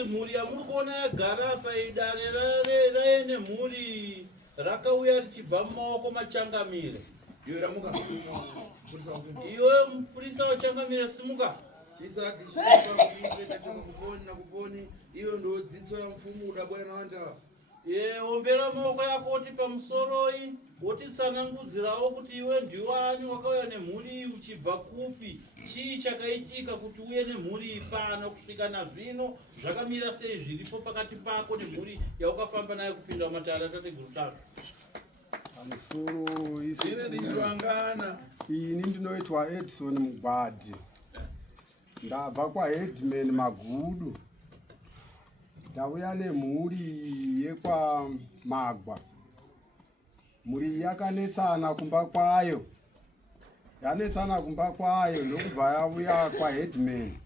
hanzi mhuri yamuri kuona yagara paidare raine mhuri rakauya richibva mumaoko machangamire. Iwe ramuka. Iwe mupurisa wachangamire simuka. Chisati kuponi iwe ndodzitsora mfumo udabwana nawanda. Ombera maoko yako oti pamusoroi wotitsanangudzirawo kuti iwe ndiwani wakauya nemhuri uchibva kupi, chii chakaitika kuti uye nemhuri pano kusvika nazvino zvakamira sei zviripo pakati pako nemhuri yaukafamba nayo kupinda mumatare atateguru tatu. Pamusoro ine ndichivangana ini ndinoitwa Edison Mugwadi, ndabva kwaHeadman Magudu, ndauya nemhuri yekwa Magwa. Mhuri yakanetsana kumba kwayo, ndokubva yauya kwaHeadman.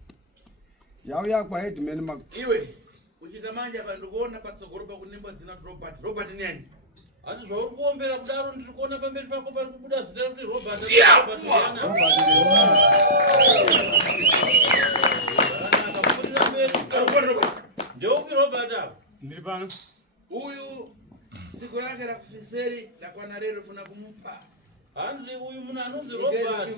Yauya kwaHeadman iwe uchikamanja pandikuona patsogoro pakunembwa dzina Robert nyani. Hati zvauri kuombera kudaro ndiri kuona pamberi pako pari kubuda zita rekuti Robert. Ndeupi Robert apa? Ndiri pano. Uyu siku rake rakufiseri rakwana rero funa kumupa. Hanzi uyu munhu anonzi Robert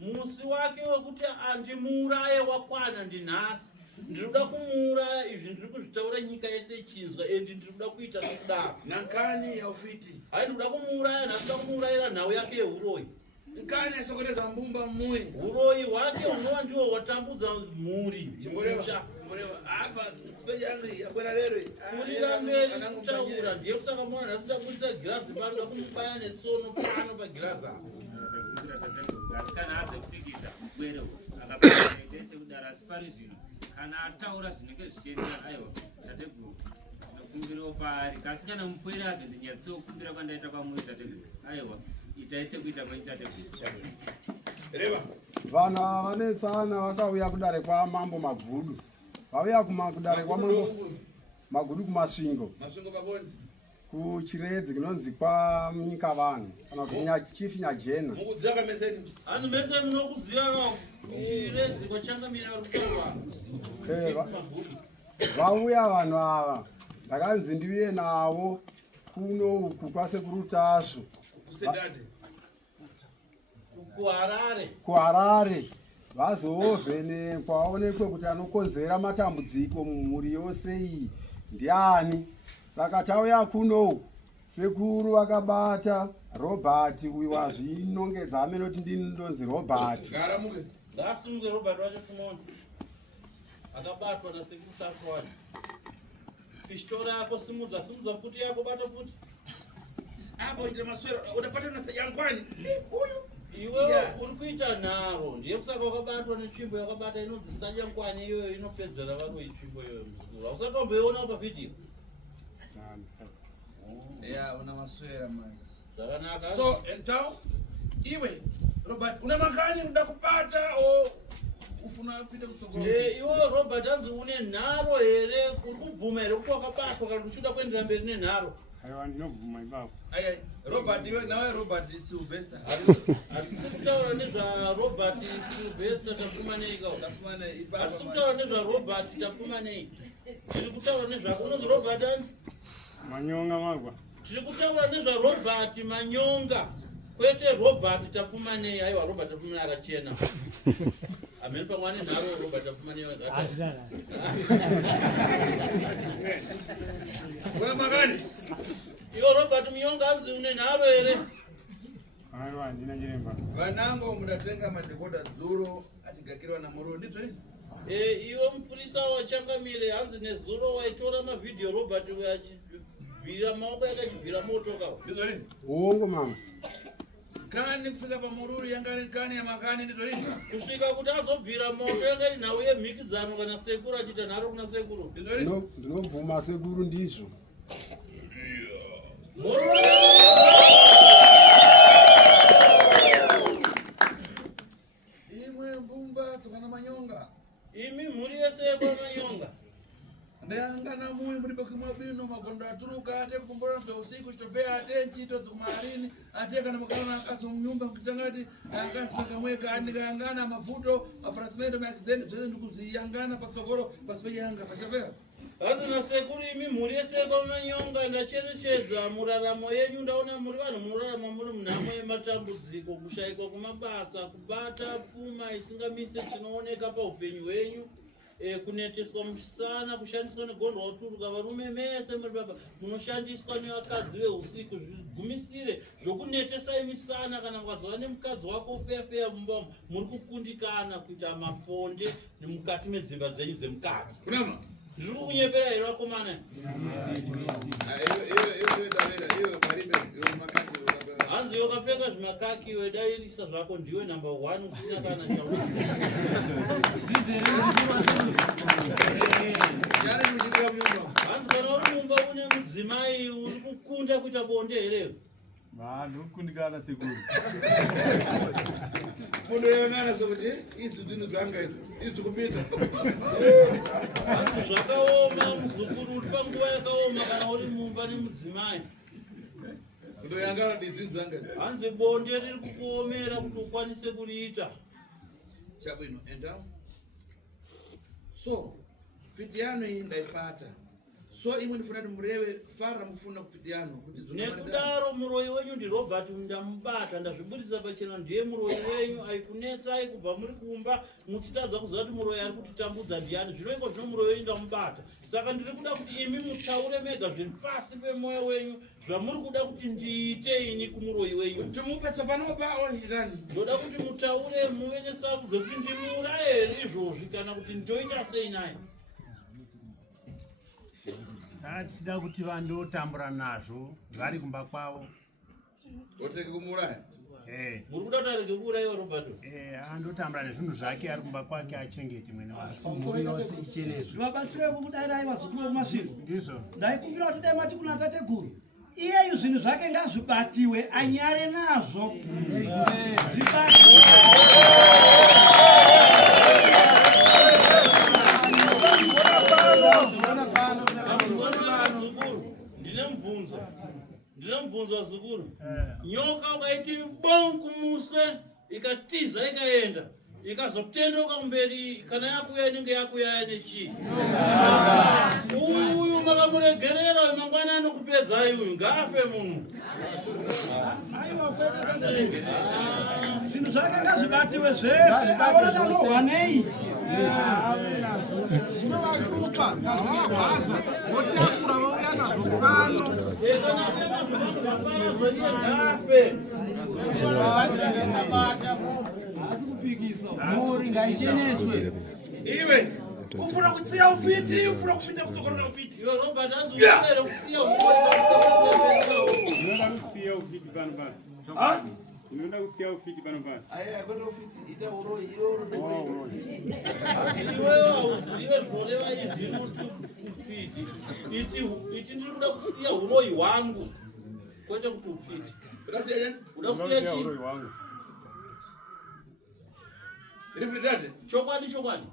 musi wake wekuti andimuuraye wakwana ndinhasi. Ndiri kuda kumuuraya, izvi ndiri kuzvitaura nyika yese ichinzwa, endi ndiri kuda kuita sekudaro. Nankani yaufiti. Hai ndiri kuda kumuuraya, ndiri kuda kumuurayira nhau yake yehuroyi. Nkani asokoteza mbumba mumwe. Huroyi wake unova ndiwo watambudza mhuri. Chimboreva apa sipeji yangu yabwera rero. Furira mberi kutaura, ndiye kusaka mwana ndasindabudisa girazi pano ndakumubaya netsono pano pagirazi apa. Asikana aze kupikisa kwero akapata tese kudara asipari zvino kana ataura zvinenge zvichienda aiwa tateguru nokumbiro pari kasi kana mupwera aze ndinyatsiwo kumbira kwandaita kwamuri tateguru aiwa itaise kuita kwaitateguru reva vana vanetsana vakauya kudare kwamambo Magudu, vauya kudare kwamambo Magudu kumasvingo paboni kuchiredzi kunonzi kwamunyika vanhu kana kuti chief Nyajena. mukudzaka meseni hanzi mese munokuziva chiredzi kwachangamira rutorwa. Vauya vanhu ava ndakanzi ndiuye navo kuno uku kwasekuru Tasvo kusedade kuHarare vazoovhenekwa vaonekwe kuti anokonzera matambudziko mumhuri yose iyi ndiani. Saka tauya kuno sekuru vakabata Robert uyu wazvinongedza amenoti ndinonzi Robert. gara muke ngasimuke Robert wacho kumona akabatwa nasekuru Tasvo wacho. Pishtora yako simudza futi yako bata futi. apo ita maswero udapata na yangwani uyu Iwe uri kuita nharo, ndiye kusaka wakabatwa netsvimbo yakabata inonzi Sajangwani, iyoyo inopedzera varo itsvimbo iyoyo muzukuru. Hausatomboiona pavhidhiyo? ya una maswera mazi Zvakanaka. so town iwe Robert una makani uda kupata o ufuna pita kutsogoro. Iwe Robert hanzi une nharo here, uri kubvuma here kuti wakabatwa kana uchiuda kuendera mberi nenharo? Aiwa ndinobvuma ipapo. Ai Robert iwe nawe Robert Sylvester. Kutaura nezvaRobert Sylvester tafumanei ka? Tafumana ipapo. Hatisi kutaura nezvaRobert tafumanei. Tiri kutaura nezvako unonzi Robert ani? Manyonga Magwa. Tiri kutaura nezvaRobert Manyonga. Kwete Robert tafumanei. Aiwa Robert tafumanei akachena. Amene pamwana nharo Robert tafumanei wakati. Una makani? Iwo Robert Manyonga hanzi une nharo here? Aiwa ndina chiremba. Vanango mudatenga madhekodha dzuro achigakirwa namuro ndizvo ri? Iwe mupurisa wachangamire hanzi nezuro waitora mavhidhiyo Robert achibvira maoko yakachibvira moto kawo. Ndizvo ri? Hongo mama. Kani kufika pamururu yangari kani yamakani ndizvo ri? Kusvika kuti azobvira moto yakati nhau yemhikidzano kana sekuru achiita nharo kuna sekuru. Ndizvo ri? Ndinobvuma sekuru ndizvo. Imwe mbumba tsokana Manyonga. Imi mhuri yese yekwamanyonga. ndayangana muyi muri bakimwa bino magondo aturuka ate kumbora ndo usiku chitofea ate nchito zumarini ate kana makana akaso mnyumba mkitangati akasi makamweka andikayangana mavuto afrasimento ma accident zeze ndikuziyangana patsogoro pasipeyanga pachofea. Hanzi na sekuru imi muri yese kwa nyonga ndacherechedza muraramo yenyu ndaona muri vanhu murarama muri munhamo yematambudziko kushaikwa kumabasa kubata pfuma isingamise chinooneka paupenyu hwenyu kuneteswa musana kushandiswa negondwa uturuka varume mese muri baba munoshandiswa nevakadzi veusiku zvigumisire zvokunetesai misana kana mukazova nemukadzi wako feya mumbamo muri kukundikana kuita maponde mukati medzimba dzenyu dzemukati. Ndiri kunyepera here vakomana. Hanzi wakapfeka zvimakaki wedairisa zvako ndiwe number 1 usina kana chauri. Hanzi kana uri mumba une mudzimai uri kukunda kuita bonde here? Vanhu kundikana sekuru. Mundoyangana sokuti idzi dzino dzanga idzi kupita. Hanzi zvakaoma muzukuru uri panguva yakaoma kana uri mumba nemudzimai. Mundoyangana idzi dzanga. Hanzi bonde riri kukuomera kuti ukwanise kuriita. Chabwino enda. So fidiano iyi ndaipata. So imwe ndifuna mureve fara mufuna kufidiano kuti nekudaro muroyi wenyu ndiRobert ndamubata ndazvibudisa pachena ndiye muroyi wenyu aikunetsai kubva muri kumba muchitadza kuziva kuti muroyi ari kutitambudza ndiani zvinoiko zvino muroyi wenyu ndamubata saka ndiri kuda kuti imi mutaure mega zviri pasi pemwoyo wenyu zvamuri kuda kuti ndiite ini kumuroyi wenyu timupe tsopanopa ohitirani ndoda kuti mutaure muve nesarudzo kuti ndimuuraye here izvozvi kana kuti ndoita sei naye. Tida kuti vandotambura nazvo vari kumba kwavo. Oteke kumuuraya? Muri kuda kuti arege kuuraiwa Robert? Andotambura nezvinhu zvake ari kumba kwake achengete mwene wake. Zvivabatsire kukudairai vazukuru vekumazviro. Ndizvo. Ndaikumbira kuti dai mati kuna tateguru. Iyeyu zvinhu zvake ngazvibatiwe anyare nazvo. Zvibatiwe. Ndinamvunza zukuru. Nyoka ukaiti bong kumuswe ikatiza ikaenda ikazotendoka kumberi kana yakuya inenge yakuya nechi. Uyu makamuregerera mangwana anokupedzai uyu ngafe munhu. Zvinhu zvake ngazvibatiwe zvese aona anohwanei. Iwe ufuna kutsiya ufiti ufuna kupinda kutokorera ufiti. Yo Robert azungere kusiya ufiti pano pano. Ah? Unoenda kusiya ufiti pano pano. Aya kwenda ufiti ita uro iyo. Iwe uzive zvoreva izvi kuti ufiti. Iti ndinoda kusiya uroyi hwangu. Kwete kuti ufiti. Urasiya yani? Uda kusiya chi? Uroyi hwangu. Rifidate? Chokwadi. Chokwadi.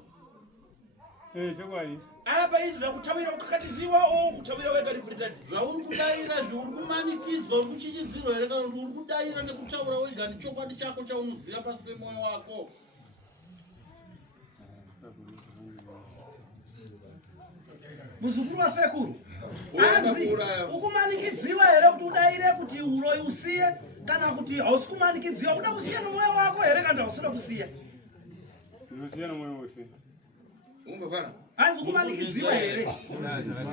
Apa izvi zvakutavira kukatiziwa o kutavira wega rifidate. Zvauri kudaira zviuri kumanikidzwa uri kuchichidzirwa here kana kuti uri kudaira nekutaura wega nechokwadi chako chaunoziva pasi pemwoyo wako. Muzukuru wasekuru. Hanzi ukumanikidziwa here kuti udaire kuti uroyi usiye kana kuti hausi kumanikidziwa uda kusiya nomwoyo wako here kana hausina kusiya? Ndinosiya nomwoyo wose. Umbafana? Hanzi ukumanikidziwa here?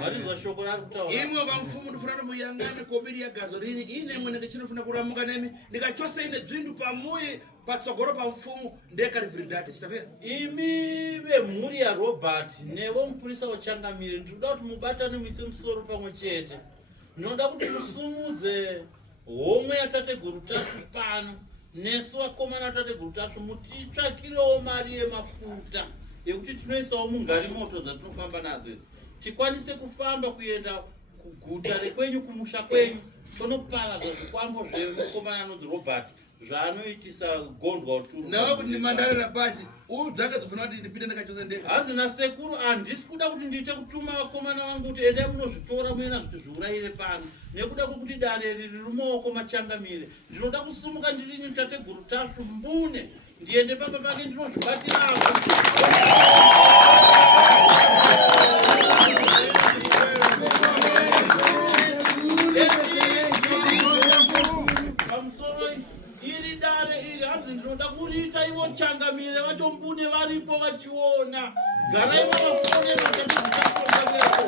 Varizwa shoko rari kutaura. Imwe vamfumu ndifuna muyangane kobiri ya gazorini ine mwe ndichinofuna kuramuka nemi ndikachose ine dzvindu pamuyi patsogoro pamfumu ndeka rifidate chitafera. Imi vemhuri yaRobert nevo mupurisa wachangamire ndinoda kuti mubatane muise musoro pamwe chete. Ndinoda kuti musumudze homwe yatateguru tatu pano nesu vakomana vatateguru tatu mutitsvakirewo mari yemafuta yekuti tinoisawo mungarimoto dzatinofamba nadzo idzi tikwanise kufamba kuenda kuguta rekwenyu kumusha kwenyu tonoparadza zvikwambo zvemukomana anonzi Robert zvaanoitisa gondwa nawe kuti ndimandarira pashi dzake dzofuna kuti ndipite ndikachosa ndeka. Hanzi nasekuru handisi kuda kuti ndiite kutuma vakomana vangu kuti endai munozvitora muena kuti zviurayire pano nekuda kwekuti dare riri rumaoko machangamire. Ndinoda kusumuka ndirini tateguru Tashu Mbune ndiende pamba pake ndinozvibatirako. Pamusoro iri dare iri hanzi ndinoda kuriita ivo changamire vacho Mbune varipo vachiona. Garai mavafonero tatizitakoaeko.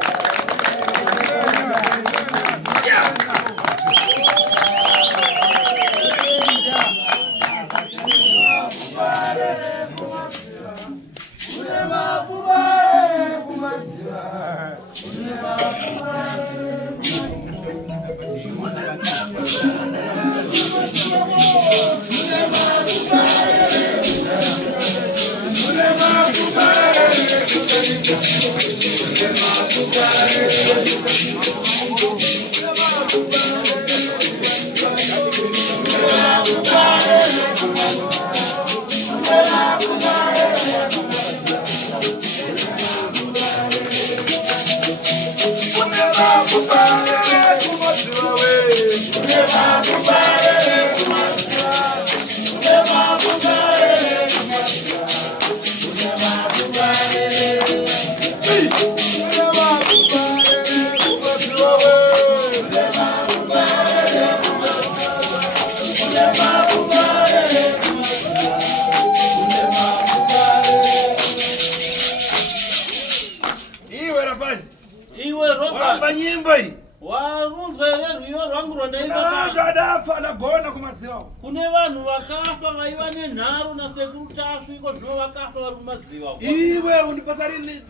Kune vanhu vakafa vaiva nenharo nasekuru Tashu iko zvino vakafa vari kumadziva. Iwe undipasa rini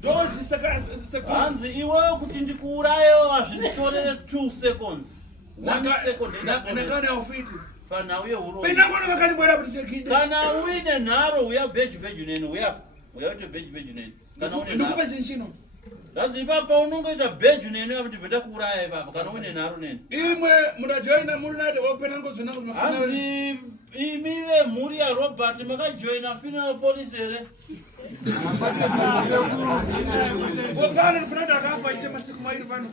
dozi sekuru. Hanzi iwewe kuti ndikuurayewo hazvinditorere 2 seconds. 1 second. Nakane aufiti. Panhau yehuroyi. Pinangona vakanibwera kuti chekide. Kana uine nharo uya bheju neni uya. Uya kuti bheju neni. Kana une ndikupa chinchino. Hanzi ipapa unongoita bheju neni kuti bvenda kuuraya ipapa kana une nharo neni. Imwe munajoina muri nati wapenango zvina kuti mafuna. Hanzi imiwe mhuri yaRobert makajoina funeral police here. Wakana ndifuna ndakafa ite masiku mairi pano.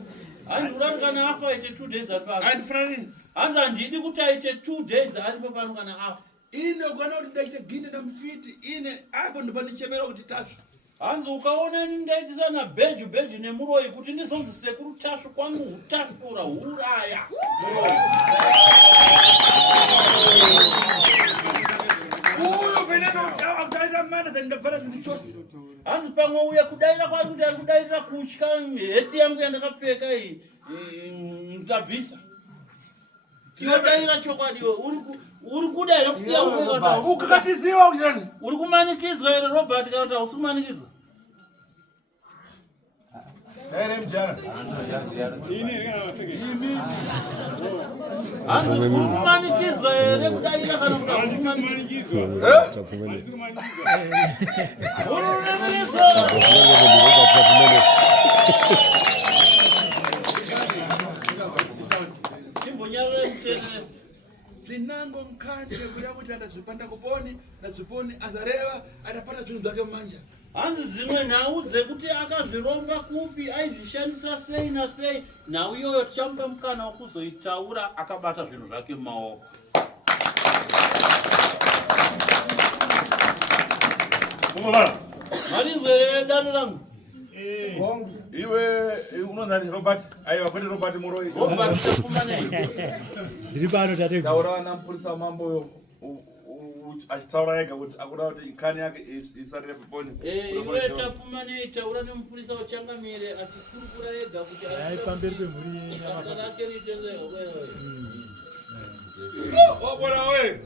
Hanzi urani kana afa ite 2 days apapa. Handifuna nini? Hanzi handidi kuti aite 2 days aripo pano kana afa. Ine ukana kuti ndaite ginde namufiti ine apo ndipanichemera kuti Tashu. Hanzi ukaona ndaitisa na bheju nemuroyi kuti ndizonzi sekuru Tashu kwangu hutapura huraya. Uyo peneno akaita mana dzandabvara zvindichosi. Hanzi pamwe uya kudaira kwari kuti ari kudairira kutya heti yangu yandakapfeka iyi ndabvisa. Tinodaira chokwadi iwe uri kudaira kusiya ukwekata. Ukakatiziva kuti nani? Uri kumanikidzwa here Robert kana kuti hausi kumanikidzwa? Hanzi uri kumanikidzwa here kudaira kana kuti hausi kumanikidzwa? Uri unemereso. Chimbonyarare mutenderesi. Zvinango mkanje kuya kuti andazvipanda kuponi nazviponi azareva atapata zvinhu zvake mumanja. Hanzi dzimwe nhau dzekuti akazvironga kupi aizvishandisa sei nasei nhau iyoyo tichamupa mukana wekuzoitaura akabata zvinhu zvake mumaoko. Marizwe dano rangu. Iwe unonani Robert? Aiwa kwete Robert Muroyi. Robert tafumanei. Ndiri pano tate. Taura na mpurisa mambo yo. Achitaura ega kuti akuda kuti inkani yake isarire peponi. Iwe tafumanei taura nemupurisa wachangamire achikurukura ega kuti ai pamberi pemhuri basa rake riteze wewe. Obora we.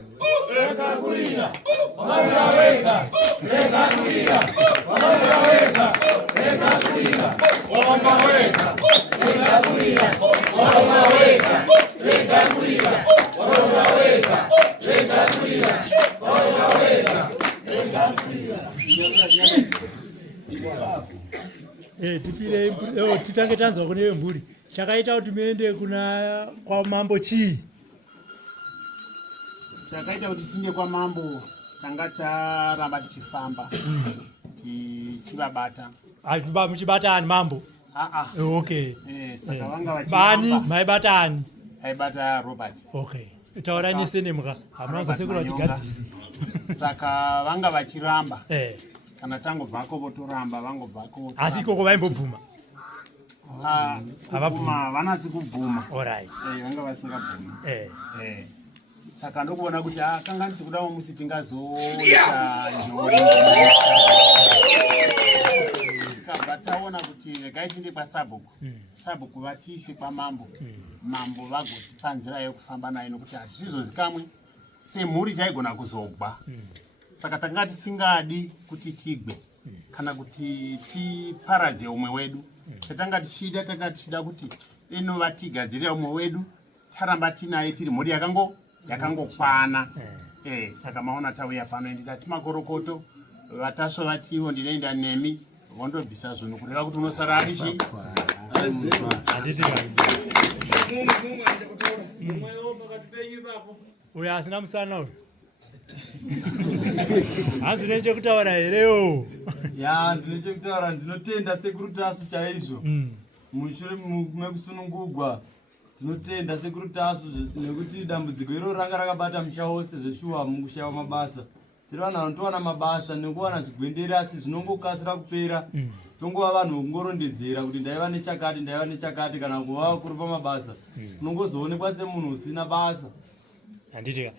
Rega kulira. Obora wega. Rega kulira. Obora wega. Rega kulira. Obora wega. Rega kulira. Obora wega. Rega kulira. Obora wega. Rega kulira. Obora wega. Rega kulira. tipire titange tanzwa kune vemhuri chakaita kuti muende kuna kwamambo chii chakaita kuti tinde kwamambo tanga taramba tichifamba tichivabata. Muchibata ani mambo? Okay. Saka vanga vachiramba. Bani maibata ani? Aibata Robert. Okay. Taurani senemuka. Hamuna sekuru vatigadzirisa. Saka vanga vachiramba. Kana tangobvako votoramba vangobvako. Asi ikoko vaimbobvuma? Havabvuma, vanasi kubvuma. Alright. Vanga vasingabvuma. Saka ndokuona kuti kanga ndisikudawo musi tingazoita njori. Tikabva taona kuti regai tiende kwaSabhuku. Sabhuku vatiise kwamambo. Mambo vagotipa nzira yekufamba nayo nokuti hatizvizozikamwe semhuri taigona kuzogwa. Saka tanga tisingadi kuti tigwe kana kuti tiparadze umwe wedu. Tatanga tichida kuti inova tigadzirira umwe wedu taramba tinaye tiri mhuri yakangokwana. Saka maona tauya pano ndida timakorokoto vatasva vatiwo ndinoenda nemi vondobvisa zvinhu kureva kuti unosara ari chi. Uyo asina musana uyo. Hanzi nechekutaura herewo. Ya ndine chekutaura ndinotenda sekuru tasu chaizvo. Mushure mekusunungugwa tinotenda sekuru tasu nekuti dambudziko iro ranga rakabata musha wose zveshuwa mukushaya mabasa. Tiri vanhu vanotowana mabasa nekuwana zvigwendere asi zvinongokasira kupera. Tongova vanhu kungorondedzera kuti ndaiva nechakati kana kuva kuri pamabasa. Unongozoonekwa semunhu usina basa. Handitika.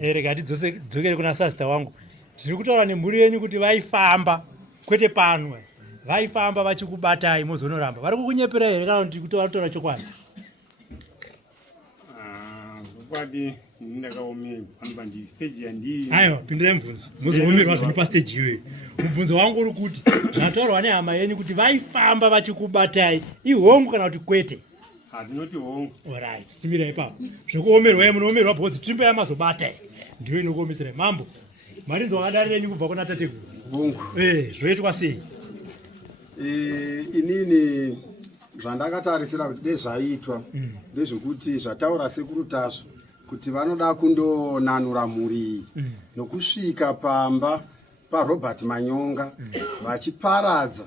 Rega tidzokere kuna sasita wangu. Ndiri kutaura nemhuri yenyu kuti vaifamba kwete pano. Vaifamba vachikubatai mozonoramba. Vari kukunyepera here kana kuti kutaura chokwadi? Chokwadi ndakaomera pamba ndi stage yandiri. Aiwa, pindirai mubvunzo. Muzoomerwa zvino pastage iyoyo. Mubvunzo wangu uri kuti ndataurwa nehama yenyu kuti vaifamba vachikubatai ihongu kana kuti kwete? Tinoti hongu. Alright, timira ipapo. Zvekuomerwa munoomerwa bhodzi trimbo yamazobata. Ndiyo inokuomesera mambo. Marinzo wakadari yenyu kubva kuna tateguru. Hongu. Zvoitwa sei? Inini zvandakatarisira kuti dezvaitwa ndezvekuti zvataura sekuru tazvo kuti vanoda kundonanura mhuri nokusvika pamba paRobert Manyonga vachiparadza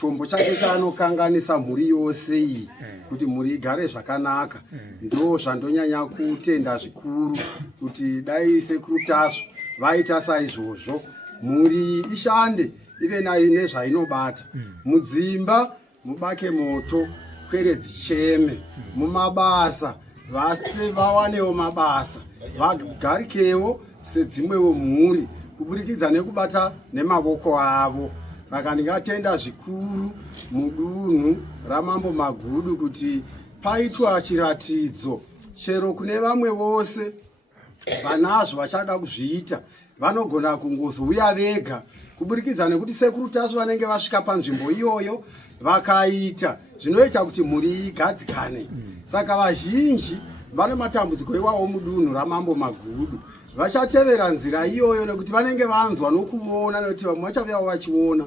chombo chake chaanokanganisa mhuri yose iyi kuti mhuri igare zvakanaka. Ndo zvandonyanya kutenda zvikuru kuti dai sekuru tazvo vaita saizvozvo mhuri ishande ive nezvainobata. Mudzimba mubake moto, kweredzi cheme. Mumabasa vase vawanewo mabasa, vagarikewo sedzimwewo mhuri kuburikidza nekubata nemavoko avo. Saka ndingatenda zvikuru mudunhu raMambo Magudu kuti paitwa chiratidzo chero kune vamwe vose vanazvo vachada kuzviita vanogona kungozouya vega kuburikidza nekuti sekuru tasu vanenge vasvika panzvimbo iyoyo vakaita zvinoita kuti mhuri igadzikane. Saka vazhinji vane matambudziko iwawo mudunhu raMambo Magudu vachatevera nzira iyoyo nekuti vanenge vanzwa nokuona nekuti vamwe vachavyavo vachiona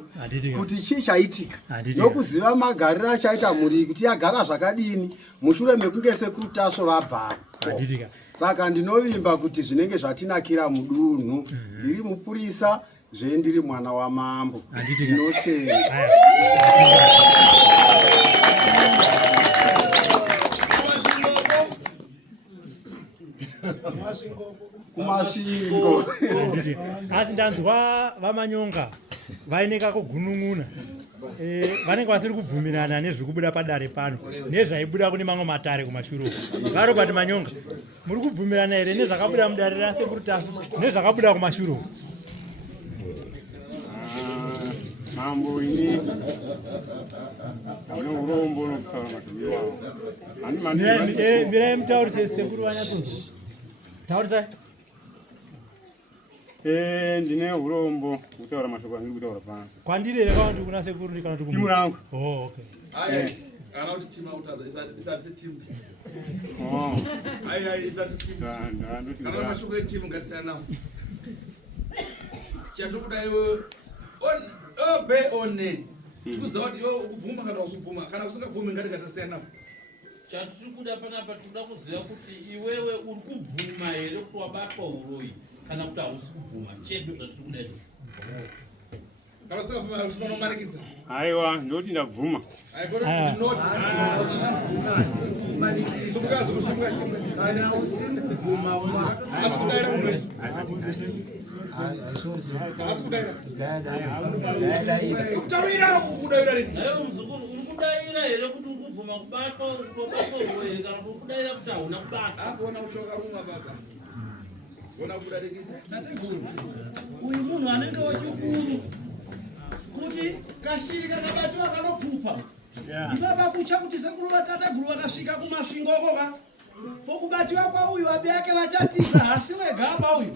kuti chii chaitika nokuziva magariro achaita mhuri kuti yagara zvakadini mushure mekunge sekuru tasu vabva. Saka ndinovimba kuti zvinenge zvatinakira mudunhu. Ndiri mupurisa ndiri mwana wamambo. Ndinotenda. Kumasvingo. Asi ndanzwa vaManyonga vaineka kugunun'una. Vanenge vasiri kubvumirana nezvikubuda padare pano nezvaibuda kune mamwe matare kumashure. VaRobert Manyonga muri kubvumirana here nezvakabuda mudare rasekuru tasu nezvakabuda kumashure? Mambo ini ane urombo nokutaura mashuviro avo. Mirai mutaurise sekuru Vanyatunzi. Taurisa. Ndine urombo kutaura mashoko andiri kutaura pano. Kwandiri here kana kuti kuna sekuru ndi kana kuti timu rangu. Okay. Kana kuti timu autaza isati timu. Isati timu. Kana mashoko etimu ngasiyana. Chatokuda iwe be one. Kuzoti yo ukuvuma kana usuvuma kana usingavumi ngati katasiyana. chatiri kuda panapa tinoda kuziva kuti iwewe uri kubvuma here kuti wabatwa uroyi kana kuti hausi kubvuma chedu zvatiri kuda izvo. Kana usingavhuma usifana kumanikidza. Aiwa, ndoti ndabvuma. Aigona kuti not. Sumukazi kusumukazi. Kana usingavhuma afudaira munhu. Asikudaira. Kutawira kudaira rini. Nayo muzukuru uri kudaira here kuti uri kubvuma kubatwa uroyi here kana kuti uri kudaira kuti hauna kubatwa. Akuona kuchoka rumwa baba. Ona kudarikita. Tateguru uyu munhu anenge wechikuru kuti kashiri kakabatiwa kanopupa ibaba kucha kuti sekuru vatateguru vakasvika kumasvingokoka pokubatiwa kwauyu vabe yake vachatiza hasi wegaba uyu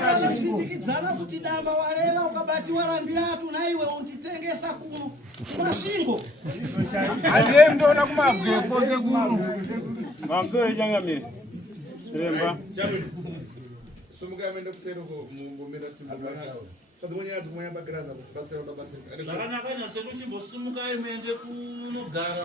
vachisindikidzana kuti damba wareva ukabatiwa rambiratu naiwe unditengesa kumasvingo Ademndona kumabweko sekuru. Mamzo changamire. Remba. Sumuka amenda kusero ngomera timbogana. Kadimonya kumanya bagiraza kuti batsera ndo batsera. Zvakanaka nyase kuchimbosimukai muende kunogara